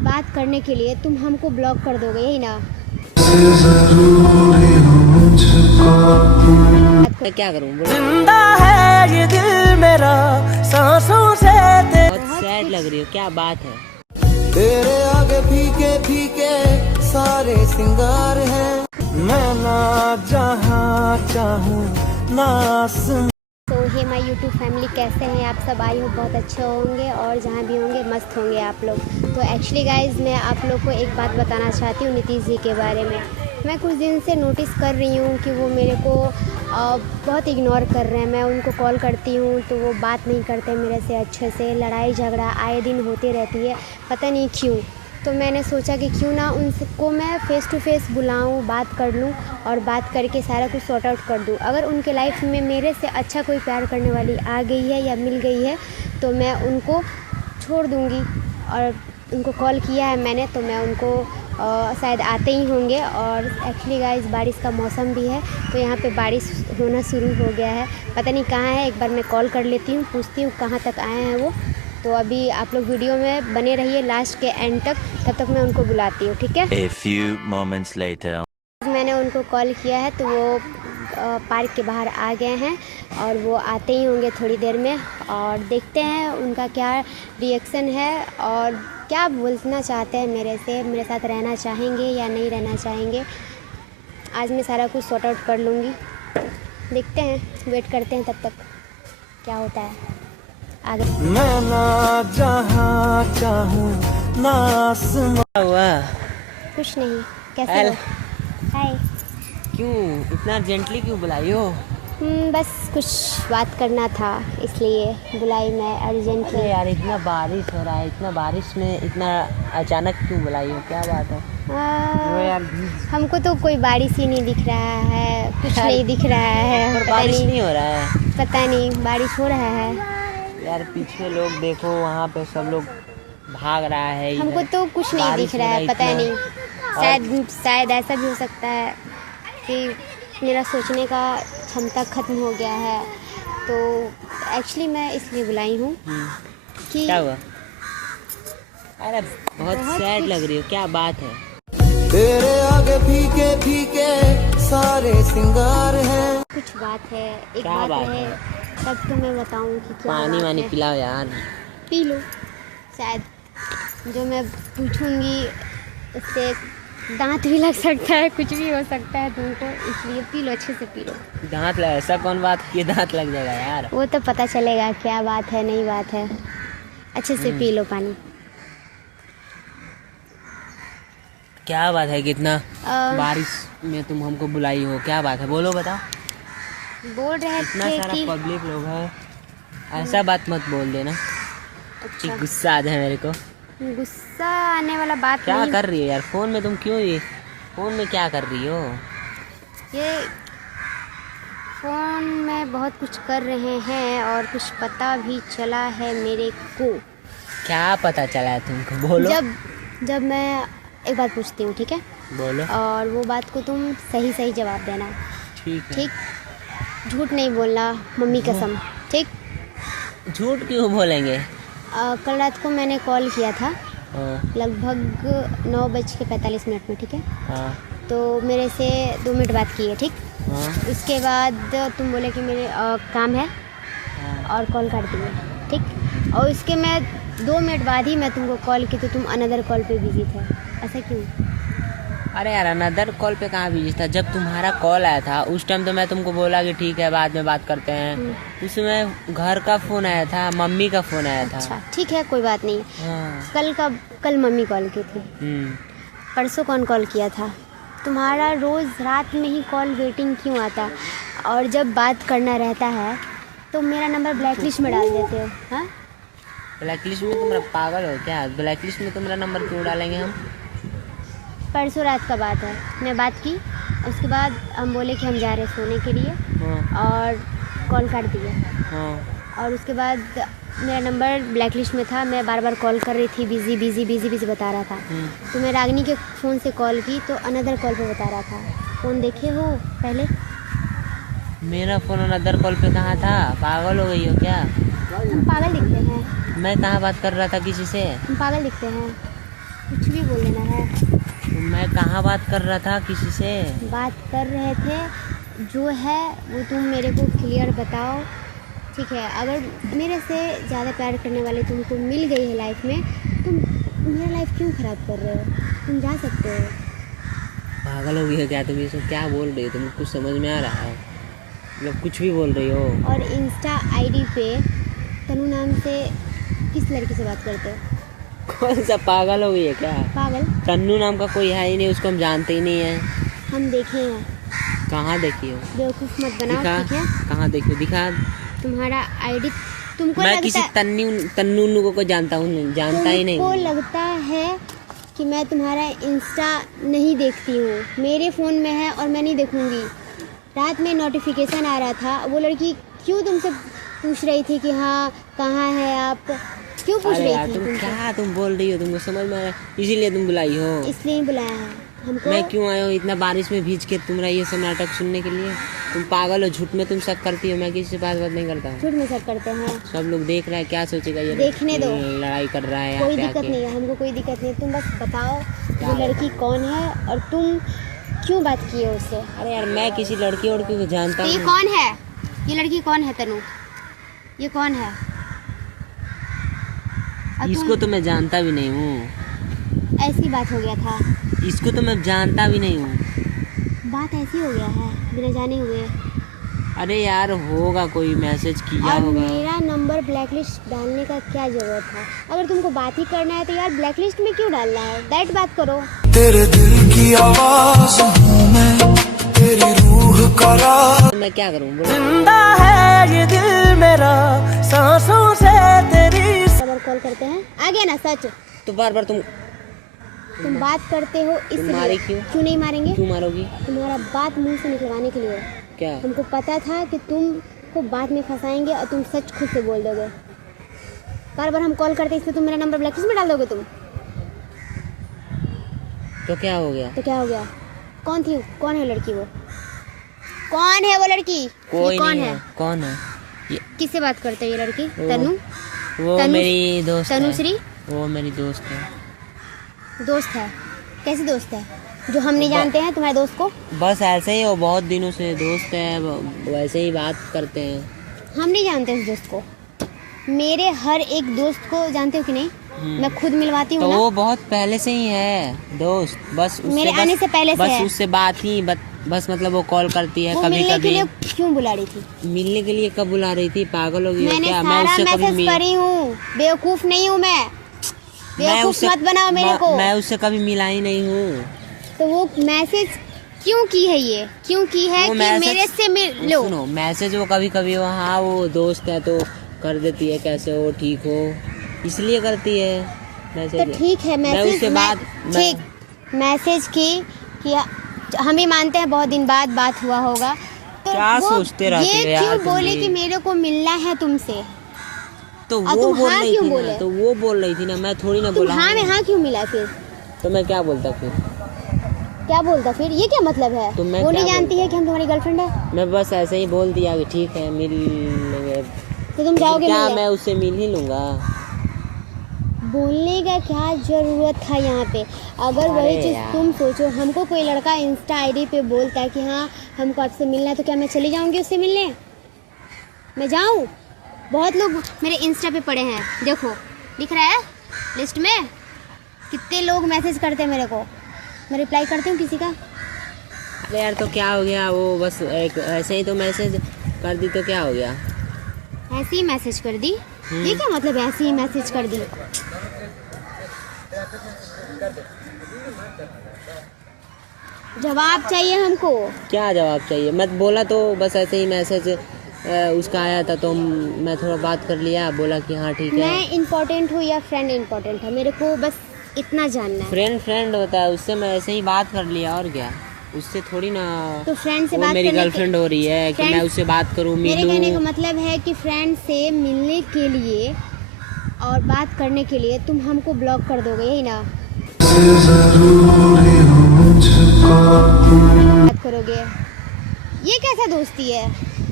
बात करने के लिए तुम हमको ब्लॉक कर दोगे, यही ना? मैं क्या करूं बोलो? जिंदा है ये दिल मेरा सांसों से। बहुत सैड लग रही हो, क्या बात है? तेरे आगे फीके फीके सारे सिंगार हैं, मैं ना जहाँ चाहूँ ना आसमां। तो हे माय यूट्यूब फैमिली, कैसे हैं आप सब? आई हो बहुत अच्छे होंगे और जहाँ भी होंगे मस्त होंगे आप लोग। तो एक्चुअली गाइज मैं आप लोग को एक बात बताना चाहती हूँ नीतीश जी के बारे में। मैं कुछ दिन से नोटिस कर रही हूँ कि वो मेरे को बहुत इग्नोर कर रहे हैं। मैं उनको कॉल करती हूँ तो वो बात नहीं करते मेरे से अच्छे से। लड़ाई झगड़ा आए दिन होती रहती है, पता नहीं क्यों। तो मैंने सोचा कि क्यों ना उनको मैं फ़ेस टू फेस बुलाऊं, बात कर लूं और बात करके सारा कुछ सॉर्ट आउट कर दूं। अगर उनके लाइफ में मेरे से अच्छा कोई प्यार करने वाली आ गई है या मिल गई है तो मैं उनको छोड़ दूंगी। और उनको कॉल किया है मैंने, तो मैं उनको शायद आते ही होंगे। और एक्चुअली गाइस बारिश का मौसम भी है तो यहाँ पे बारिश होना शुरू हो गया है। पता नहीं कहाँ है, एक बार मैं कॉल कर लेती हूँ, पूछती हूँ कहाँ तक आए हैं वो। तो अभी आप लोग वीडियो में बने रहिए लास्ट के एंड तक, तब तक मैं उनको बुलाती हूँ, ठीक है? A few moments later. मैंने उनको कॉल किया है तो वो पार्क के बाहर आ गए हैं और वो आते ही होंगे थोड़ी देर में। और देखते हैं उनका क्या रिएक्शन है और क्या बोलना चाहते हैं मेरे से, मेरे साथ रहना चाहेंगे या नहीं रहना चाहेंगे। आज मैं सारा कुछ सॉर्ट आउट कर लूँगी, देखते हैं, वेट करते हैं तब तक क्या होता है आगे। मैं ना जहाँ चाहूँ ना आसमां। हुआ कुछ नहीं, कैसे हो? हाय। क्यों इतना अर्जेंटली क्यों बुलाई हो? बस कुछ बात करना था इसलिए बुलाई मैं अर्जेंटली। अरे यार इतना बारिश हो रहा है, इतना बारिश में इतना अचानक क्यों बुलाई हो, क्या बात है? यार हमको तो कोई बारिश ही नहीं दिख रहा है, कुछ नहीं दिख रहा है। पर पता बारिश नहीं हो रहा है। पता नहीं बारिश हो रहा है यार पीछे लोग देखो, वहाँ पे सब लोग भाग रहा है। हमको तो कुछ नहीं दिख रहा है, पता नहीं। शायद ऐसा भी हो सकता है कि मेरा सोचने का क्षमता ख़त्म हो गया है। तो एक्चुअली मैं इसलिए बुलाई हूँ कि क्या हुआ? अरे बहुत सैड लग रही हो, क्या बात है? तेरे आगे फीके फीके सारे सिंगार हैं। कुछ बात है, एक क्या बात है तब तो मैं बताऊँ कि क्या पानी बात वानी है। पिलाओ यार। पी लो, शायद जो मैं पूछूंगी उससे दांत भी लग सकता है, कुछ भी हो सकता है तुमको, इसलिए पी लो, अच्छे से पी लो। दांत लग, ऐसा कौन बात की दांत लग जाएगा यार? वो तो पता चलेगा क्या बात है, नहीं बात है। अच्छे से पी लो पानी। क्या बात है, कितना बारिश में तुम हमको बुलाई हो, क्या बात है बोलो, बताओ। बोल रहे इतना थे सारा कि पब्लिक लोग है, ऐसा बात मत बोल देना कि गुस्सा आ जाए मेरे को। गुस्सा आने वाला बात क्या नहीं। कर रही है यार फोन में तुम? क्यों ये फोन में क्या कर रही हो? ये फ़ोन में बहुत कुछ कर रहे हैं और कुछ पता भी चला है मेरे को। क्या पता चला है तुमको, बोलो। जब मैं एक बात पूछती हूँ, ठीक है? बोलो। और वो बात को तुम सही सही जवाब देना, ठीक है। ठीक? झूठ नहीं बोलना, मम्मी कसम, ठीक? झूठ क्यों बोलेंगे? कल रात को मैंने कॉल किया था हाँ। लगभग 9:45 में, ठीक है? हाँ। तो मेरे से 2 मिनट बात की है, ठीक? हाँ। उसके बाद तुम बोले कि मेरे काम है और कॉल कर दिए, ठीक? और उसके मैं 2 मिनट बाद ही मैं तुमको कॉल की तो तुम अनदर कॉल पे बिजी थे, ऐसा क्यों? अरे यार अनदर कॉल पे कहाँ बिजी था? जब तुम्हारा कॉल आया था उस टाइम तो मैं तुमको बोला कि ठीक है बाद में बात करते हैं। उसमें घर का फ़ोन आया था, मम्मी का फ़ोन आया था। अच्छा ठीक है, कोई बात नहीं। हाँ। कल मम्मी कॉल की थी, परसों कौन कॉल किया था? तुम्हारा रोज़ रात में ही कॉल वेटिंग क्यों आता? और जब बात करना रहता है तो मेरा नंबर ब्लैक लिस्ट में डाल देते हो। हाँ, ब्लैक लिस्ट में? तुम पागल हो क्या? ब्लैक लिस्ट में तुम्हारा नंबर क्यों डालेंगे हम? परसों रात का बात है, मैं बात की, उसके बाद हम बोले कि हम जा रहे सोने के लिए। हाँ। और कॉल कर दिए। हाँ। और उसके बाद मेरा नंबर ब्लैक लिस्ट में था, मैं बार बार कॉल कर रही थी, बिज़ी बिज़ी बिज़ी बिज़ी बता रहा था। तो मैं रागिनी के फ़ोन से कॉल की तो अनदर कॉल पे बता रहा था। फ़ोन देखे हो पहले? मेरा फ़ोन अनदर कॉल पे कहाँ था? पागल हो गई हो क्या? हम पागल दिखते हैं? मैं कहाँ बात कर रहा था किसी से? हम पागल दिखते हैं? भी बोल देना है। तो मैं कहाँ बात कर रहा था किसी से? बात कर रहे थे, जो है वो तुम मेरे को क्लियर बताओ, ठीक है? अगर मेरे से ज़्यादा प्यार करने वाले तुमको मिल गई है लाइफ में, तुम मेरा लाइफ क्यों ख़राब कर रहे हो? तुम जा सकते हो। पागल हो गई है क्या तुम? ये सब क्या बोल रही हो तुम? कुछ समझ में आ रहा है? मतलब कुछ भी बोल रही हो। और इंस्टा आईडी पे तनु नाम से किस लड़की से बात करते हो? कौन सा पागल हो गई है क्या? पागल? तन्नू नाम का कोई है ही नहीं, उसको हम जानते ही नहीं है। हम देखे हैं। कहाँ देखी हो? बेवकूफ़ मत बनाओ, दिखा। ठीक है? कहाँ देखी हो? दिखा। तुम्हारा आईडी तुमको मैं लगता किसी है, तन्नू को जानता हूँ? जानता ही नहीं। तुमको लगता है कि मैं तुम्हारा इंस्टा नहीं देखती हूँ। मेरे फ़ोन में है और मैं नहीं देखूँगी। रात में नोटिफिकेशन आ रहा था, वो लड़की क्यों तुमसे पूछ रही थी कि हाँ कहाँ है आप, क्यों पूछ अरे रही यार थी तुम तुमसे? क्या तुम बोल रही हो? तुमको समझ में आ रहा है? इसीलिए तुम बुलाई हो? इसलिए ही बुलाया है हमको। मैं क्यों आया हूँ इतना बारिश में भीज के तुम्हारा ये सब नाटक सुनने के लिए? तुम पागल हो, झूठ में तुम शक करती हो। मैं किसी से बात नहीं करता हूँ। झूठ में सब करते हैं। सब लोग देख रहा है, क्या सोचेगा ये? देखने दो। लड़ाई कर रहा है कोई यहाँ पे दिक्कत आके। नहीं है, हमको कोई दिक्कत नहीं है। तुम बस बताओ वो लड़की कौन है और तुम क्यों बात किए उससे? अरे यार मैं किसी लड़की और को जानता तो ये हूँ? कौन है? ये लड़की कौन है तनु? ये कौन है? और इसको तो मैं जानता भी नहीं हूँ। ऐसी बात हो गया था। इसको तो मैं जानता भी नहीं हूँ। बात ऐसी हो गया है बिना जाने हुए। अरे यार होगा, कोई मैसेज किया और होगा। मेरा नंबर ब्लैकलिस्ट डालने का क्या जरूरत था? अगर तुमको बात ही करना है तो यार ब्लैकलिस्ट में क्यों डालना है? डायरेक्ट बात करो। तेरे दिल की आवाज हूँ मैं, तेरी रूह का राज। मैं क्या करूँ? जिंदा है ये दिल मेरा सांसों से तेरी। बार कॉल करते हैं, आ गया ना सच? तो बार बार तुम बात करते हो मारे इसलिए। क्यों? नहीं मारेंगे? क्यों मारोगी? तुम्हारा बात मुंह से निकलवाने के लिए। क्या? हमको पता था कि तुमको बात में फंसाएंगे और तुम सच खुद से बोल दोगे। बार बार हम कॉल करते इसलिए तुम मेरा नंबर ब्लैकलिस्ट में डाल दोगे तुम? तो क्या हो गया? तो क्या हो गया? कौन थी? कौन है लड़की वो? कौन है वो लड़की? कोई ये कौन नहीं है? कौन है? किससे बात करते है ये लड़की? वो- तनु? वो तनु- मेरी दोस्त है। तनुश्री? वो मेरी दोस्त है। दोस्त है? कैसी दोस्त है जो हम नहीं जानते हैं तुम्हारे दोस्त को? बस ऐसे ही, वो बहुत दिनों से दोस्त है, वैसे ही बात करते हैं। हम नहीं जानते उस दोस्त को। मेरे हर एक दोस्त को जानते हो कि नहीं? मैं खुद मिलवाती तो हूँ ना। वो बहुत पहले से ही है दोस्त। बस उससे मेरे आने से पहले से बस है। उससे बात ही बस मतलब वो कॉल करती है वो कभी मिलने के कभी। लिए क्यों बुला रही थी? मिलने के लिए कब बुला रही थी? पागल हो गई हो मैंने क्या? मैं सारा उससे कभी मैसेज करी हूँ। बेवकूफ नहीं हूँ मैं। बेवकूफ मत बनाओ मेरे को। मैं उससे कभी मिला ही नहीं हूँ। तो वो मैसेज क्यों की है? ये क्यों की है वो कि मैसेज- मेरे से मिल लो? सुनो, मैसेज वो कभी कभी वो हाँ वो दोस्त है तो कर देती है, कैसे हो, ठीक हो, इसलिए करती है तो मैसेज। ठीक है मैं मैसेज उससे बात ठीक मैसेज की कि हम ही मानते हैं बहुत दिन बाद बात हुआ होगा। तो क्या वो सोचते रहते ये हो यार क्यों तुम बोले भी? कि मेरे को मिलना है तुमसे? तो और वो तुम बोल हाँ रही क्यों थी बोले? ना, तो वो बोल रही थी ना, मैं थोड़ी ना तुम बोला हाँ में हूँ। हाँ क्यों मिला फिर? तो मैं क्या बोलता फिर? क्या बोलता फिर? ये क्या मतलब है? तो मैं वो क्या नहीं जानती बोलता? है कि हम तुम्हारी गर्लफ्रेंड है? मैं बस ऐसे ही बोल दिया कि ठीक है मिल लेंगे। तो तुम जाओगे क्या मिलने? मैं उससे मिल ही लूंगा? बोलने का क्या जरूरत था यहाँ पे? अगर अरे वही चीज़ यार। तुम सोचो, हमको कोई लड़का इंस्टा आईडी पे बोलता है कि हाँ हमको आपसे मिलना है, तो क्या मैं चली जाऊँगी उससे मिलने? मैं जाऊँ? बहुत लोग मेरे इंस्टा पे पड़े हैं, देखो दिख रहा है लिस्ट में कितने लोग मैसेज करते हैं मेरे को। मैं रिप्लाई करती हूँ किसी का? अरे यार तो क्या हो गया? वो बस एक ऐसे ही तो मैसेज कर दी तो क्या हो गया? ऐसे ही मैसेज कर दी? ये क्या मतलब ऐसे ही मैसेज कर दी? जवाब चाहिए हमको। क्या जवाब चाहिए? मत बोला तो बस ऐसे ही मैसेज उसका आया था तो मैं थोड़ा बात कर लिया, बोला कि हाँ ठीक है। मैं इम्पोर्टेंट हूँ या फ्रेंड इम्पोर्टेंट है? मेरे को बस इतना जानना है। फ्रेंड होता है, उससे मैं ऐसे ही बात कर लिया और क्या, उससे थोड़ी ना तो फ्रेंड से वो बात मेरी करने गर्लफ्रेंड हो रही है कि friend- मैं उससे बात करूँ, मेरे कहने का मिलूँ। मतलब है कि फ्रेंड से मिलने के लिए और बात करने के लिए तुम हमको ब्लॉक कर दोगे, यही ना? बात करोगे? ये कैसा दोस्ती है?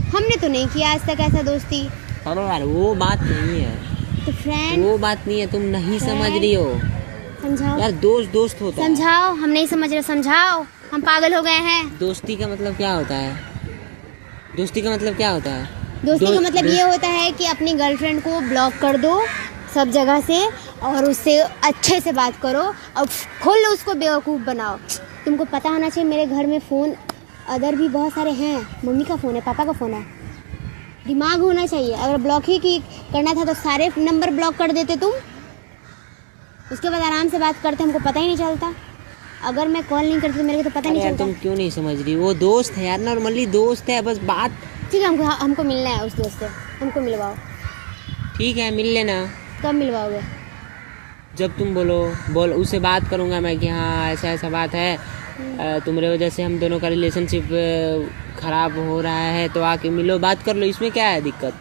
हमने तो नहीं किया आज तक ऐसा दोस्ती। अरे यार वो बात नहीं है, तो फ्रेंड वो बात नहीं है, तुम नहीं समझ रही हो। समझाओ यार दोस्त दोस्त होता है। समझाओ, हम नहीं समझ रहे, समझाओ, हम पागल हो गए हैं। दोस्ती का मतलब क्या होता है? दोस्ती का मतलब क्या होता है? दोस्ती का मतलब ये होता है कि अपनी गर्लफ्रेंड को ब्लॉक कर दो सब जगह से और उससे अच्छे से बात करो और खुद उसको बेवकूफ़ बनाओ। तुमको पता होना चाहिए मेरे घर में फ़ोन अदर भी बहुत सारे हैं। मम्मी का फ़ोन है, पापा का फ़ोन है। दिमाग होना चाहिए। अगर ब्लॉक ही की करना था तो सारे नंबर ब्लॉक कर देते तुम, उसके बाद आराम से बात करते, हमको पता ही नहीं चलता। अगर मैं कॉल नहीं करती तो मेरे को तो पता नहीं यार चलता। तुम क्यों नहीं समझ रही? वो दोस्त है यार, नॉर्मली दोस्त है, बस बात। ठीक है, हमको मिलना है उस दोस्त से, हमको मिलवाओ। ठीक है, मिल लेना। कब मिलवाओगे? जब तुम बोल उससे बात करूंगा मैं कि हाँ ऐसा ऐसा बात है, तुम्हारे वजह से हम दोनों का रिलेशनशिप ख़राब हो रहा है, तो आके मिलो, बात कर लो, इसमें क्या है दिक्कत?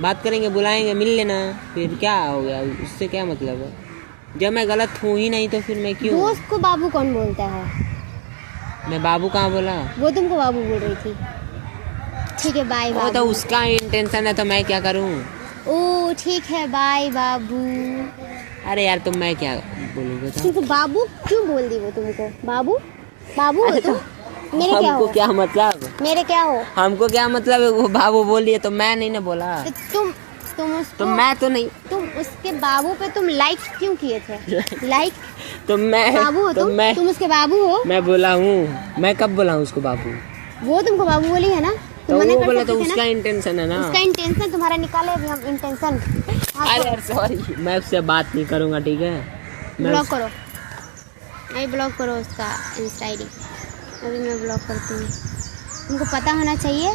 बात करेंगे, बुलाएंगे, मिल लेना, फिर क्या हो गया? उससे क्या मतलब है? जब मैं गलत हूँ ही नहीं तो फिर मैं क्यों? दोस्त को बाबू कौन बोलता है? मैं बाबू कहाँ बोला? वो तुमको बाबू बोल रही थी। ठीक है, बाय वो बाबू। तो उसका इंटेंशन है तो मैं क्या करूँ? ओ ठीक है, बाय बाबू। अरे यार तुम, मैं क्या बोलूँ बताओ? तुमको बाबू क्यों बोल दी वो तुमको? बाबू बाबू हो तुम? मेरे क्या हमको हो? क्या मतलब? मेरे क्या हो? हमको क्या मतलब है? वो बाबू बोल दिए तो मैं नहीं ना बोला। तो तुम उसको, तो मैं तो नहीं, तुम उसके बाबू पे तुम लाइक क्यों किए थे? लाइक तो मैं बाबू हो तो मैं तुम उसके बाबू हो? मैं बोला हूँ? मैं कब बोला हूँ उसको बाबू? वो तुमको बाबू बोली है ना? तो तुम मना वो कर बोला सकते तो थे ना? उसका इंटेंशन है ना। उसका इंटेंशन तुम्हारा निकाले अभी हम इंटेंशन। अरे यार सॉरी, मैं उससे बात नहीं करूँगा, ठीक है? मैं ब्लॉक करो, अभी ब्लॉक करो उसका इंस्टा आईडी। अभी मैं ब्लॉक करती हूँ। तुमको पता होना चाहिए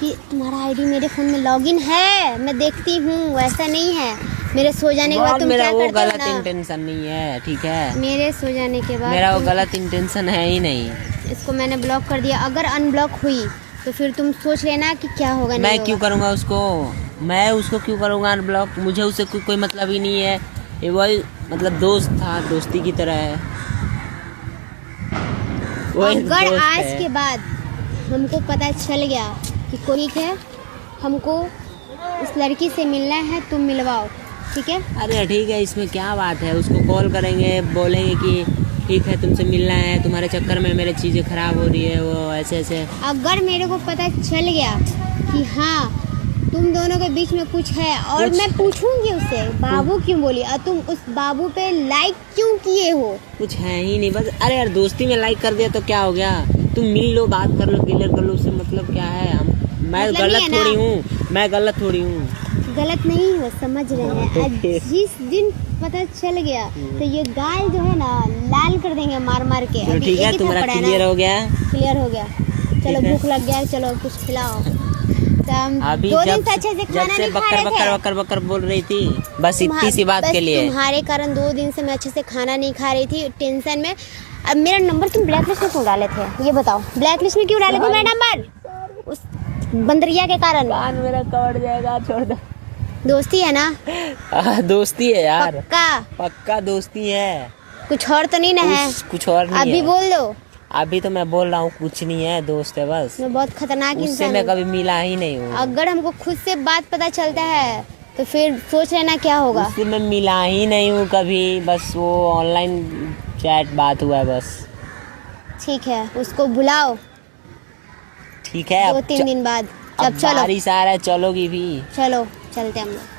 कि तुम्हारा आईडी मेरे फ़ोन में लॉगिन है, मैं देखती हूँ, ऐसा नहीं है। मेरे सो जाने के बाद तुम मेरा क्या वो करते हो गलत ना? इंटेंशन नहीं है, ठीक है? मेरे सो जाने के बाद मेरा वो तुम- गलत इंटेंशन है ही नहीं। इसको मैंने ब्लॉक कर दिया। अगर अनब्लॉक हुई तो फिर तुम सोच लेना कि क्या होगा। मैं नहीं क्यों होगा। करूँगा उसको? मैं उसको क्यों करूँगा अनब्लॉक? मुझे उससे कोई मतलब ही नहीं है। ये वही मतलब दोस्त था, दोस्ती की तरह है। वही अगर दोस्त आज है। के बाद हमको पता चल गया कि कोई है, हमको उस लड़की से मिलना है, तुम मिलवाओ, ठीक है? अरे ठीक है, इसमें क्या बात है? उसको कॉल करेंगे, बोलेंगे कि ठीक है तुमसे मिलना है, तुम्हारे चक्कर में मेरी चीज़ें ख़राब हो रही है, वो ऐसे ऐसे। अगर मेरे को पता चल गया कि हाँ तुम दोनों के बीच में कुछ है और मैं पूछूंगी उससे बाबू क्यों बोली और तुम उस बाबू पे लाइक क्यों किए हो? कुछ है ही नहीं बस। अरे यार दोस्ती में लाइक कर दिया तो क्या हो गया? तुम मिल लो, बात कर लो, क्लियर कर लो, उससे मतलब क्या है? मैं मतलब नहीं है गलत ना? थोड़ी हूँ, मैं गलत थोड़ी हूँ। गलत नहीं हो, समझ रहे हैं। तो आज फिर? जिस दिन पता चल गया तो ये गाल जो है ना लाल कर देंगे मार मार के। तो अभी ठीक है, एक ही तुम्हारा थप्पड़ है ना? क्लियर हो गया। क्लियर हो गया। चलो ठीक है। भूख लग गया, चलो कुछ खिलाओ। तो हम अभी 2 दिन जब से अच्छे से जब खाना से नहीं खा बकर रहे बकर थे। बकर बकर बोल रही थी, बस इतनी सी बात बस के लिए। तुम्हारे कारण 2 दिन से मैं अच्छे से खाना नहीं खा रही थी, टेंशन में। अब मेरा नंबर तुम ब्लैक लिस्ट में क्यों डाले थे? ये बताओ, ब्लैक लिस्ट में क्यों डाले थे मेरा नंबर? उस बंदरिया के कारण। कान मेरा कट जाएगा, छोड़ दो। दोस्ती है ना? दोस्ती है यार, पक्का? पक्का दोस्ती है। कुछ और तो नहीं ना है? कुछ और नहीं अभी है। बोल दो। अभी तो मैं बोल रहा हूँ कुछ नहीं है, दोस्त है बस। मैं बहुत खतरनाक उससे इंसान मैं हूँ। कभी मिला ही नहीं हूँ। अगर हमको खुद से बात पता चलता है तो फिर सोच लेना क्या होगा। उससे मैं मिला ही नहीं हूँ कभी, बस वो ऑनलाइन चैट बात हुआ है बस। ठीक है, उसको बुलाओ ठीक है, 2-3 दिन बाद। अब अब चलो बारिश आ रहा है, चलोगी भी? चलो चलते हम लोग।